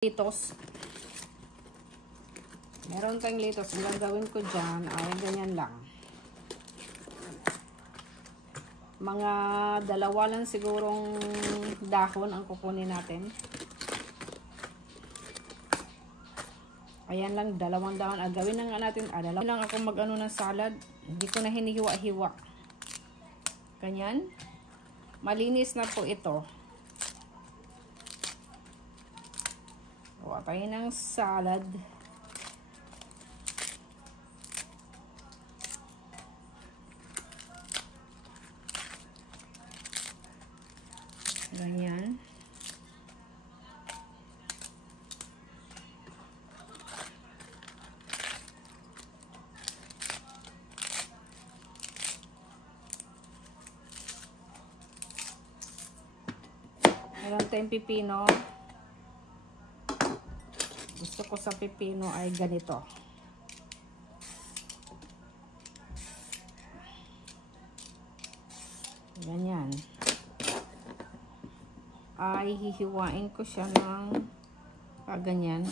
Litos. Meron tayong litos. Ang gagawin ko dyan ay ganyan lang. Mga dalawa lang sigurong dahon ang kukunin natin. Ayan lang, dalawang dahon. Gawin na nga natin. Dalawa lang ako mag-ano ng salad. Hindi ko na hinihiwa-hiwa. Ganyan. Malinis na po ito. Gawa tayo ng salad. Ganyan. Meron tayong pipino. Gusto ko sa pipino ay ganito. Ganyan. Ay hihiwain ko siya ng ganyan.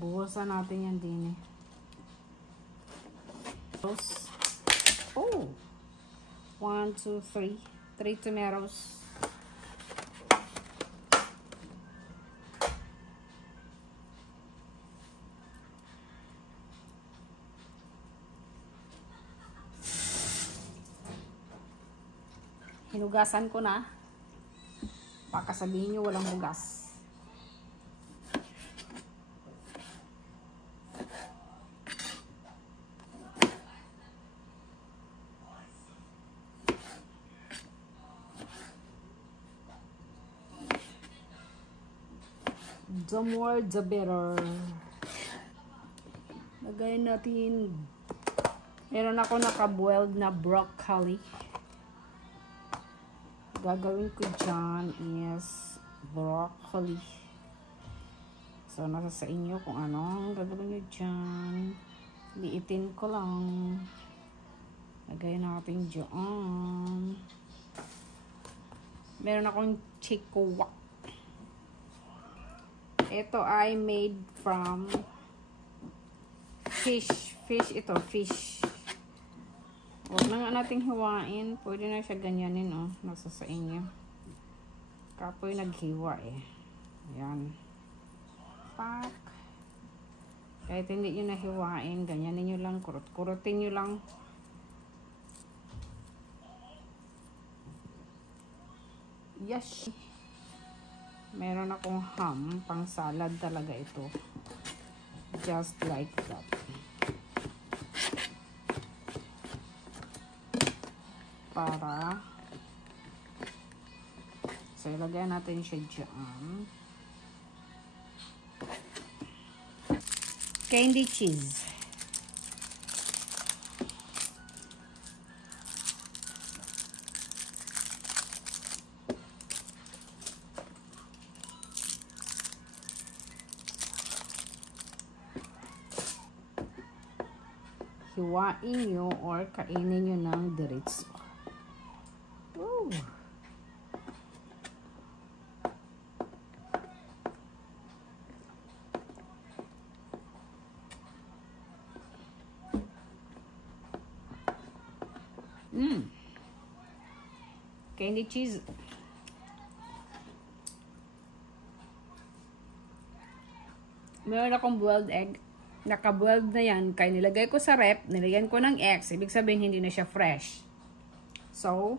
Buhusan natin yan din eh. Oh! 1, 2, 3. 3 tomatoes. Hinugasan ko na. Baka sabihin nyo walang hugas. The more the better. Lagayin natin. Meron ako naka-boiled na broccoli. Gagawin ko dyan is broccoli. So, nasa sa inyo kung ano ang gagawin nyo dyan. Liitin ko lang. Lagayin natin dyan. Meron akong chikwak. Ito ay made from fish. Fish ito, fish. Huwag na nga nating hiwain. Pwede na siya ganyanin, oh. Nasa sa inyo. Kapoy naghiwa, eh. Ayan. Pak. Kahit hindi nyo nahiwain, ganyanin nyo lang. Kurut-kurutin nyo lang. Yes. Meron akong ham, pang salad talaga ito. Just like that. Para so ilagay natin siya dyan. Candy cheese. Hiwain nyo or kainin nyo ng diretso. Woo! Candy cheese. Meron akong boiled egg. Naka-boiled na yan. Kaya nilagay ko sa rep. Nilagyan ko ng eggs. Ibig sabihin, hindi na siya fresh. So,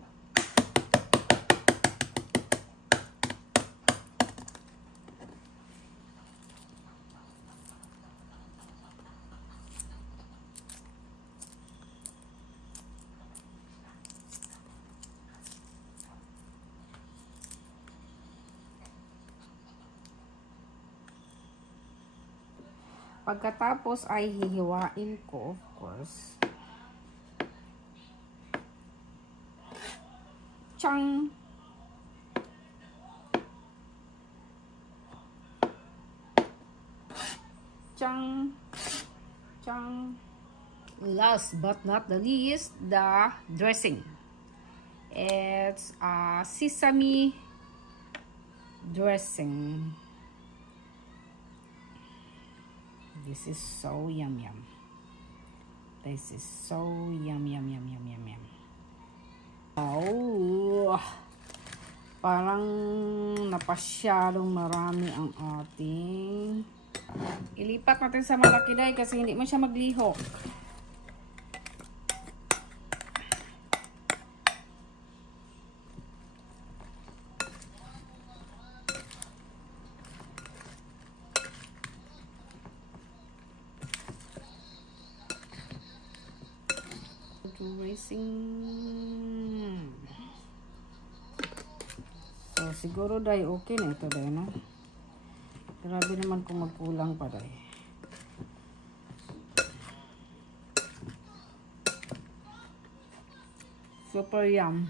Pagkatapos ay hihiwain ko, of course. Chang! Chang! Chang! Last but not the least, the dressing. It's a sesame dressing. This is so yum yum. This is so yum yum yum yum yum yum. Oh, parang napasyadong marami ang ating. Ilipat natin sa malaki day kasi hindi man siya maglihok. Racing. So siguro day okay na ito day, no? Grabe naman kung magkulang pa day. Super yum.